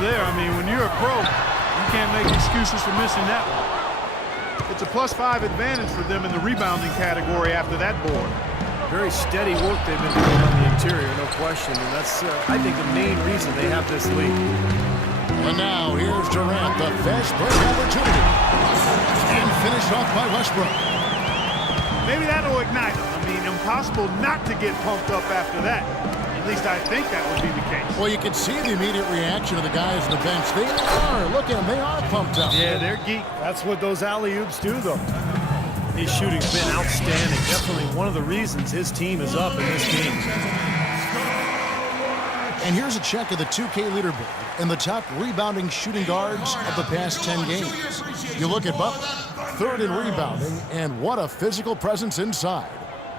there. I mean, when you're a pro, you can't make excuses for missing that one. It's a +5 advantage for them in the rebounding category after that board. Very steady work they've been doing on the interior, no question. And that's, I think, the main reason they have this lead. And now here's Durant, the fast break opportunity. And finished off by Westbrook. Maybe that'll ignite them. I mean, impossible not to get pumped up after that. At least I think that would be the case. Well, you can see the immediate reaction of the guys on the bench. They are. Look at them. They are pumped up. Yeah, they're geek. That's what those alley-oops do, though. His shooting's been outstanding. Definitely one of the reasons his team is up in this game. And here's a check of the 2K leaderboard and the top rebounding shooting guards of the past 10 games. You look at Butler, third in rebounding, and what a physical presence inside.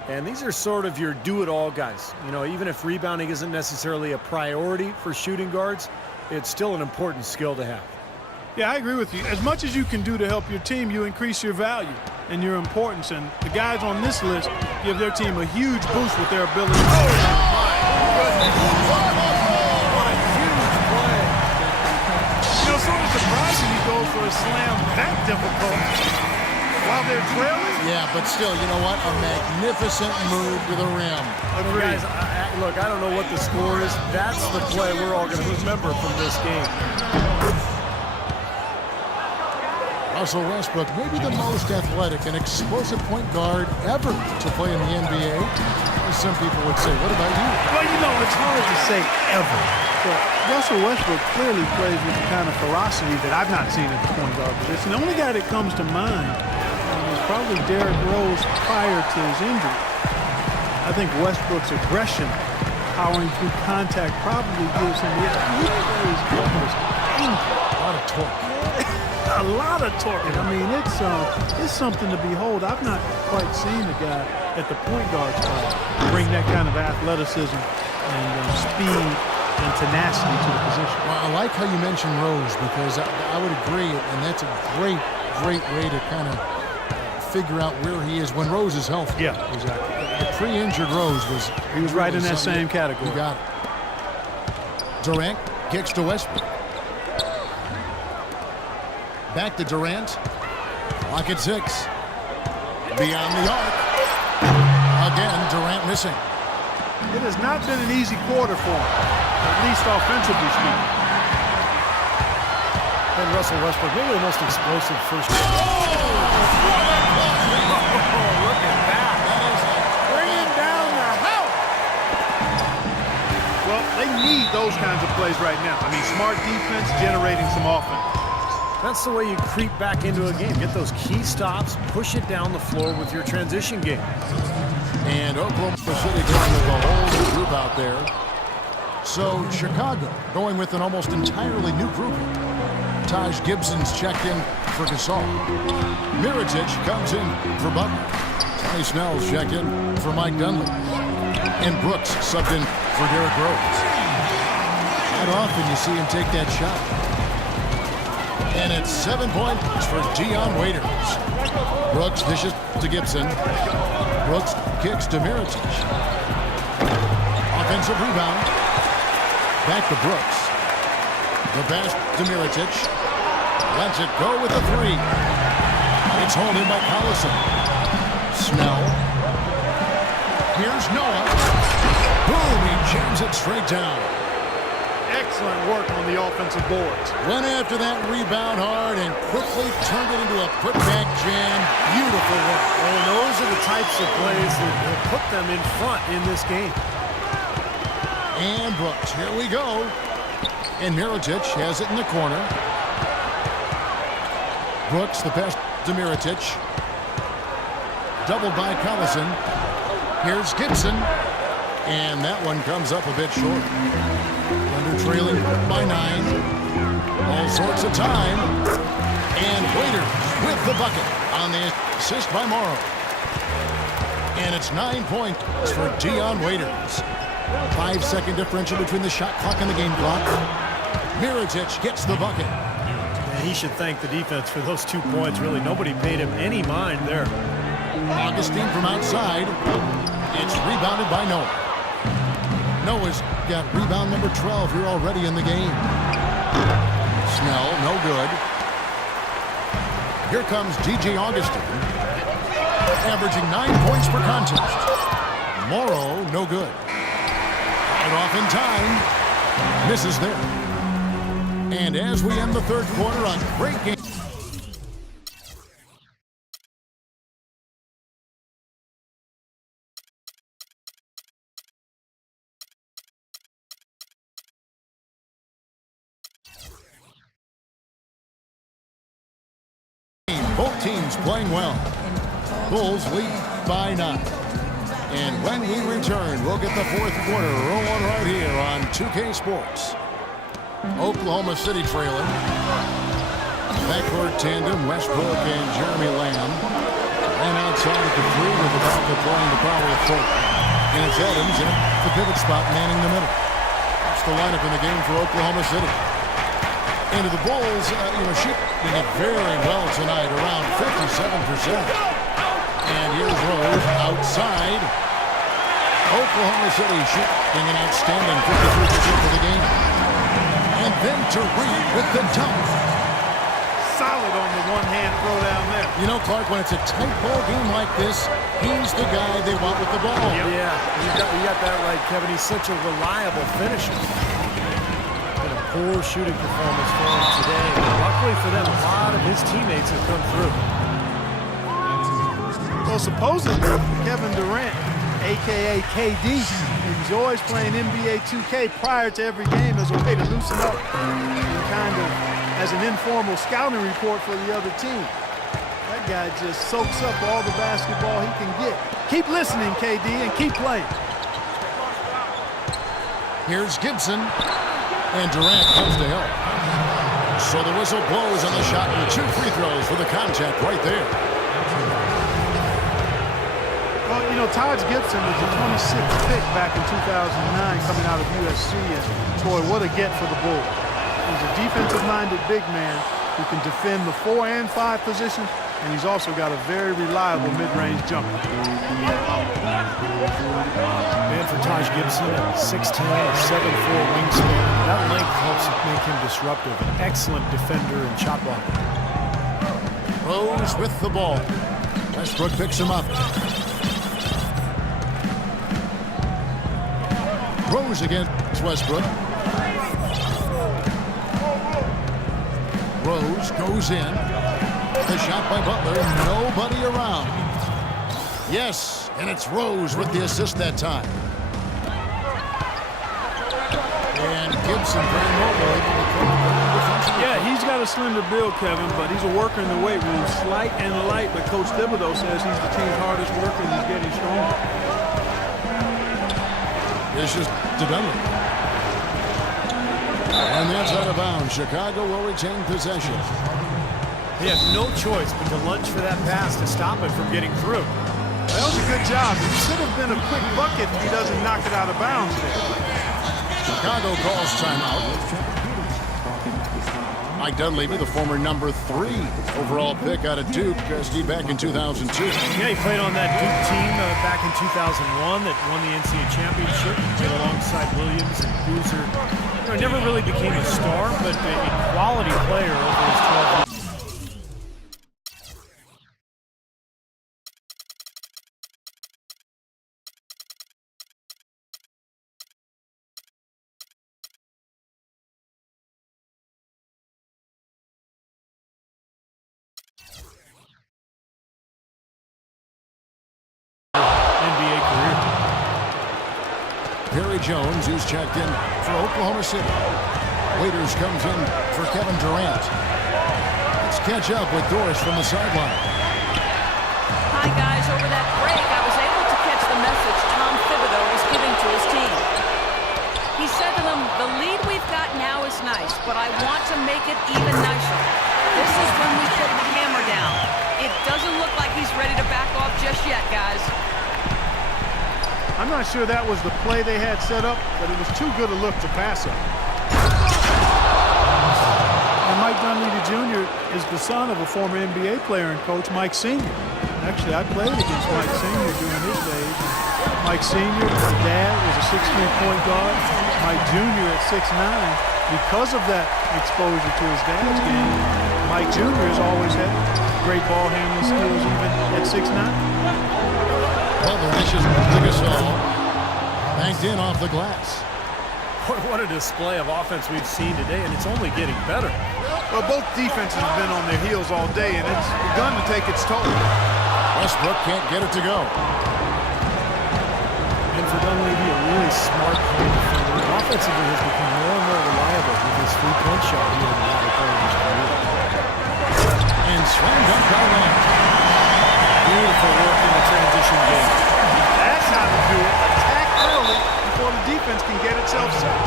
And these are sort of your do-it-all guys. You know, even if rebounding isn't necessarily a priority for shooting guards, it's still an important skill to have. Yeah, I agree with you. As much as you can do to help your team, you increase your value and your importance. And the guys on this list give their team a huge boost with their ability. Oh, my goodness. What a huge play. You know, sort of surprising he goes for a slam that difficult while they're trailing. Yeah, but still, you know what? A magnificent move to the rim. Agreed. Guys, look, I don't know what the score is. That's the play we're all going to remember from this game. Russell Westbrook, maybe the most athletic and explosive point guard ever to play in the NBA. Some people would say, what about you? Well, you know, it's hard to say ever. But Russell Westbrook clearly plays with the kind of ferocity that I've not seen at the point guard position. The only guy that comes to mind is probably Derrick Rose prior to his injury. I think Westbrook's aggression, powering through contact, probably gives him the almost A lot of torque. a lot of torque. I mean, it's something to behold. I've not quite seen a guy at the point guard spot bring that kind of athleticism and speed and tenacity to the position. Well, I like how you mentioned Rose because I would agree, and that's a great way to kind of figure out where he is when Rose is healthy. Yeah, exactly. The pre-injured Rose was... He was right in that same category. You got it. Durant kicks to Westbrook. Back to Durant. Clock at 6. Beyond the arc. Again, Durant missing. It has not been an easy quarter for him, at least offensively speaking. And Russell Westbrook, maybe the most explosive first. Oh, look at that. Bringing down the house. Well, they need those kinds of plays right now. I mean, smart defense generating some offense. That's the way you creep back into a game. Get those key stops, push it down the floor with your transition game. And Oklahoma City going with a whole new group out there. So Chicago going with an almost entirely new grouping. Taj Gibson's checked in for Gasol. Mirotic comes in for Butler. Tony Snell's checked in for Mike Dunleavy. And Brooks subbed in for Derrick Rose. Not often you see him take that shot. And it's 7 points for Dion Waiters. Brooks dishes to Gibson. Brooks kicks to Mirotic. Offensive rebound. Back to Brooks. The pass to Mirotic. Lets it go with the 3. It's hauled in by Collison. Snell. Here's Noah. Boom, he jams it straight down. Excellent work on the offensive boards. Went after that rebound hard and quickly turned it into a putback jam. Beautiful work. And those are the types of plays that will put them in front in this game. And Brooks, here we go. And Mirotic has it in the corner. Brooks, the pass to Mirotic. Doubled by Collison. Here's Gibson. And that one comes up a bit short. Under trailing by 9. All sorts of time. And Waiters with the bucket on the assist by Morrow. And it's 9 points for Dion Waiters. 5-second differential between the shot clock and the game clock. Mirotic gets the bucket. And he should thank the defense for those 2 points. Really, nobody paid him any mind there. Augustine from outside. It's rebounded by Noah. Noah's got rebound number 12 here already in the game. no good. Here comes G.G. Augustine, averaging 9 points per contest. Morrow, no good. And off in time, misses there. And as we end the third quarter on great game. Both teams playing well. Bulls lead by 9. And when we return, we'll get the fourth quarter rolling right here on 2K Sports. Oklahoma City trailing. Backcourt tandem, Westbrook and Jeremy Lamb. And outside at the 3 with Ibaka playing the power of 4. And it's Adams in the pivot spot manning the middle. That's the lineup in the game for Oklahoma City. Into the Bulls, shooting it very well tonight, around 57%. And here's Rose outside. Oklahoma City shooting an outstanding 53% for the game. And then Reed with the dunk. Solid on the one-hand throw down there. You know, Clark, when it's a tight ball game like this, he's the guy they want with the ball. Yeah, you got that right, Kevin. He's such a reliable finisher. Been a poor shooting performance for him today. But luckily for them, a lot of his teammates have come through. Well, supposedly, Kevin Durant, a.k.a. KD, enjoys playing NBA 2K prior to every game as a way to loosen up and kind of as an informal scouting report for the other team. That guy just soaks up all the basketball he can get. Keep listening, KD, and keep playing. Here's Gibson, and Durant comes to help. So the whistle blows on the shot, and 2 free throws for the contact right there. Well, you know, Taj Gibson was the 26th pick back in 2009 coming out of USC, and boy, what a get for the Bulls. He's a defensive-minded big man who can defend the 4 and 5 positions, and he's also got a very reliable mid-range jumper. Man, for Taj Gibson, 6'10", 7'4" wingspan. That length helps make him disruptive. An excellent defender and shot blocker. Rose with the ball. Westbrook picks him up. Rose against Westbrook. Rose goes in. The shot by Butler. Nobody around. Yes, and it's Rose with the assist that time. And Gibson very mobile. Yeah, he's got a slender build, Kevin, but he's a worker in the weight room. Slight and light, but Coach Thibodeau says he's the team's hardest worker and he's getting stronger. It's just Dunley. And that's out of bounds. Chicago will retain possession. He had no choice but to lunge for that pass to stop it from getting through. That was a good job. It should have been a quick bucket if he doesn't knock it out of bounds there. Chicago calls timeout. Mike Dunleavy, the former number 3 overall pick out of Duke, Steve, back in 2002. Yeah, he played on that Duke team back in 2001 that won the NCAA championship. Played alongside Williams and Boozer. Never really became a star, but a quality player over his 12 years. NBA career. Perry Jones, who's checked in for Oklahoma City. Waiters comes in for Kevin Durant. Let's catch up with Doris from the sideline. Hi, guys. Over that break, I was able to catch the message Tom Thibodeau was giving to his team. He said to them, the lead we've got now is nice, but I want to make it even nicer. This is when we put the hammer down. It doesn't look like he's ready to back off just yet, guys. I'm not sure that was the play they had set up, but it was too good a look to pass up. And Mike Dunleavy Jr. is the son of a former NBA player and coach, Mike Sr. Actually, I played against Mike Sr. during his days. Mike Sr., his dad, was a 6'3" point guard. Mike Jr. at 6'9", because of that exposure to his dad's game, Mike Jr. has always had great ball handling skills even at 6'9". Butler dishes to Gasol. Banked in off the glass. What a display of offense we've seen today, and it's only getting better. Well, both defenses have been on their heels all day, and it's begun to take its toll. Westbrook can't get it to go. And for Dunleavy, a really smart play defender. Offensively has become more and more reliable with his three-point shot here in the latter part of his career. And slam dunk by Lamb. Beautiful work in the transition game. That's how to do it. Attack early before the defense can get itself set.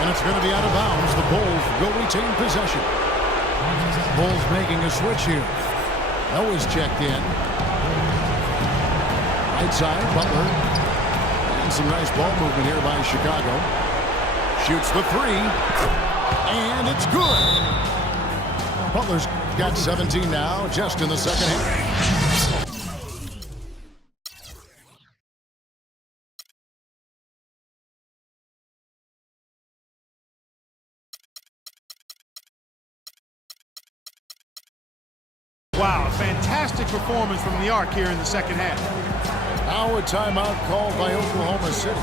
And it's going to be out of bounds. The Bulls will retain possession. Bulls making a switch here. Noah's checked in. Right side, Butler. And some nice ball movement here by Chicago. Shoots the three. And it's good. Butler's got 17 now, just in the second half. Wow, fantastic performance from the Arc here in the second half. Now a timeout called by Oklahoma City.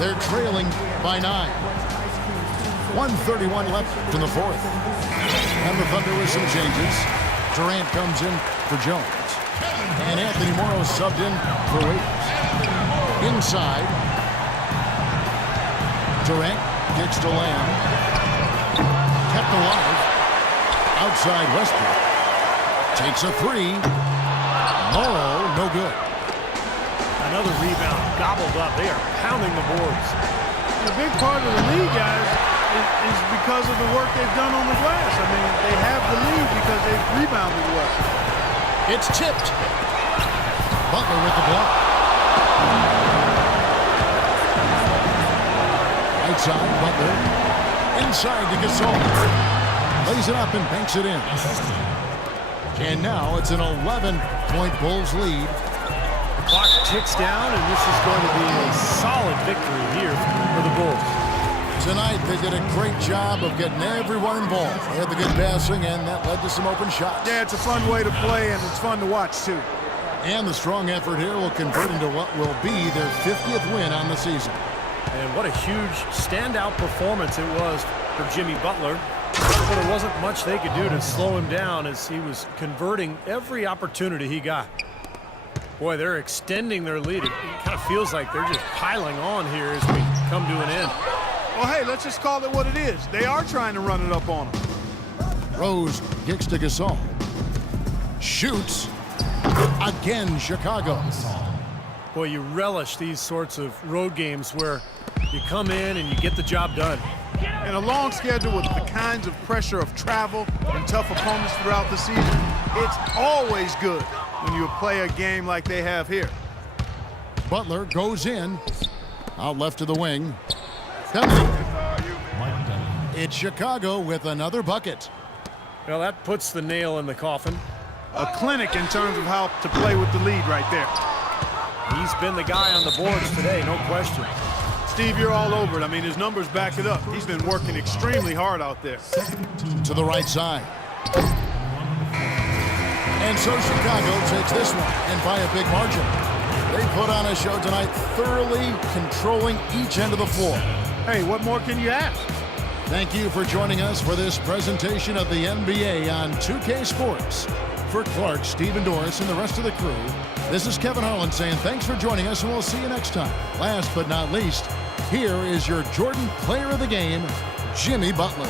They're trailing by 9. 1:31 left in the fourth. And the Thunder with some changes. Durant comes in for Jones. And Anthony Morrow subbed in for Waiters. Inside. Durant kicks to Lamb. Kept alive. Outside Westbrook. Takes a three. Morrow, no good. Another rebound gobbled up. They are pounding the boards. A big part of the lead, guys, is because of the work they've done on the glass. I mean, they have the lead because they've rebounded well. It's tipped. Butler with the block. Right side, Butler. Inside to Gasol. Lays it up and banks it in. And now it's an 11-point Bulls lead. The clock ticks down, and this is going to be a solid victory here for the Bulls. Tonight, they did a great job of getting everyone involved. They had the good passing, and that led to some open shots. Yeah, it's a fun way to play, and it's fun to watch, too. And the strong effort here will convert into what will be their 50th win on the season. And what a huge standout performance it was for Jimmy Butler. But there wasn't much they could do to slow him down as he was converting every opportunity he got. Boy, they're extending their lead. It kind of feels like they're just piling on here as we come to an end. Well, hey, let's just call it what it is. They are trying to run it up on them. Rose kicks to Gasol. Shoots. Again, Chicago. Boy, you relish these sorts of road games where you come in and you get the job done. And a long schedule with the kinds of pressure of travel and tough opponents throughout the season, it's always good when you play a game like they have here. Butler goes in. Out left to the wing. It's Chicago with another bucket. Well, that puts the nail in the coffin. A clinic in terms of how to play with the lead right there. He's been the guy on the boards today, no question. Steve, you're all over it. I mean, his numbers back it up. He's been working extremely hard out there. To the right side. And so Chicago takes this one, and by a big margin. They put on a show tonight, thoroughly controlling each end of the floor. Hey, what more can you ask? Thank you for joining us for this presentation of the NBA on 2K Sports. For Clark, Stephen Doris, and the rest of the crew, this is Kevin Harlan saying thanks for joining us, and we'll see you next time. Last but not least, here is your Jordan Player of the Game, Jimmy Butler.